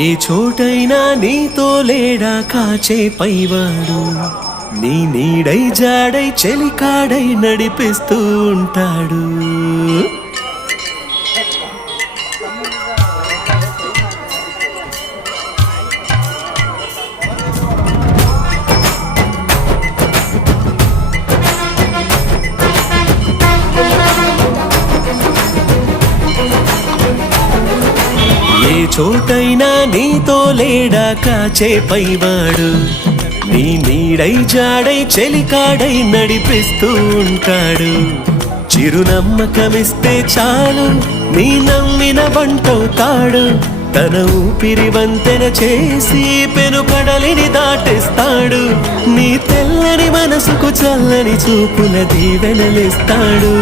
ఏ చోటైనా నీతో లేడా కాచే పైవాడు, నీ నీడై జాడై చెలికాడై నడిపిస్తూ ఉంటాడు. ఏ చోటైనా నీతో లేడా కాచే పైవాడు, నీ నీడై జాడై చెలికాడై నడిపిస్తూ ఉంటాడు. చిరునమ్మకమిస్తే చాలు నీ నమ్మిన బంటవుతాడు. తన ఊపిరి వంతెన చేసి పెనుకడలిని దాటేస్తాడు. నీ తెల్లని మనసుకు చల్లని చూపుల దీవెనలిస్తాడు.